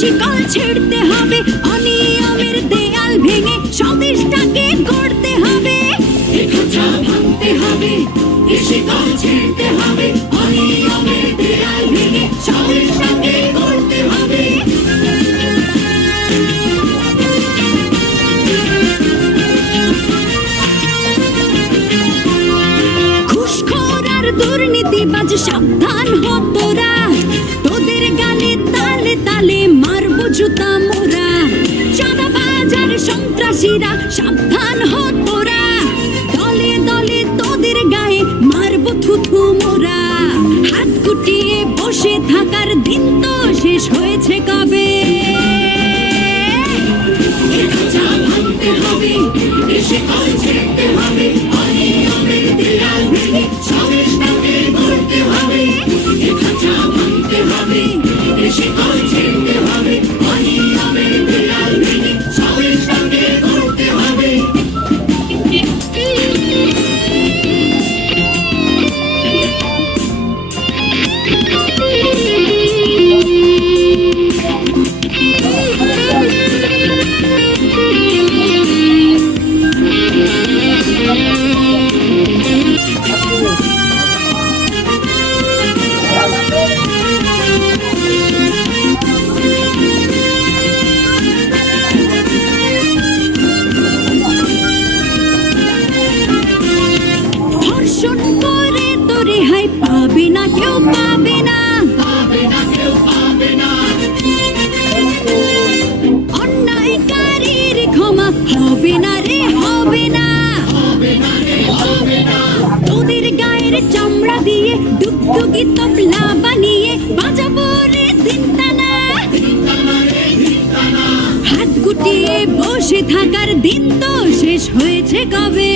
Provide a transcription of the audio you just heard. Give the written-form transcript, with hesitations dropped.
শিকল ছিঁড়তে হবে, অনিয়মের দেয়াল ভেঙে স্বদেশটাকে গড়তে হবে। এ খাঁচা ভাঙতে হবে, এ শিকল ছিঁড়তে হবে, অনিয়মের দেয়াল ভেঙে স্বদেশটাকে গড়তে হবে। ঘুষখোর আর দুর্নীতিবাজ সাবধান হ তোরা, তোদের গালে তালে তালে মারবো জুতা মোরা। চাঁদাবাজ আর সন্ত্রাসীরা সাবধান হ তোরা, দলে দলে তোদের গায়ে মারবো থুথু মোরা। হাত গুটিয়ে বসে থাকার দিন তো শেষ হয়েছে কবে। এ খাঁচা ভাঙতে হবে, এ শিকল ছিঁড়তে হবে, অনিয়মের দেয়াল ভেঙে স্বদেশটাকে গড়তে হবে। এ খাঁচা ভাঙতে হবে, এ শিকল ছিঁড়তে হবে, অনিয়মের দেয়াল ভেঙে স্বদেশটাকে গড়তে হবে। ধর্ষণ করে তো রেহাই পাবে না কেউ, পাবে না, পাবে না কেউ, পাবে না। অন্যায়কারীর ক্ষমা হবে না রে, হবে না, হবে না রে, হবে না। তোদের গায়ের চামড়া দিয়ে ডুগডুগি তবলা বানিয়ে বাজাবো রে দিনটানা। হাত গুটিয়ে বসে থাকার দিন তো শেষ হয়েছে কবে।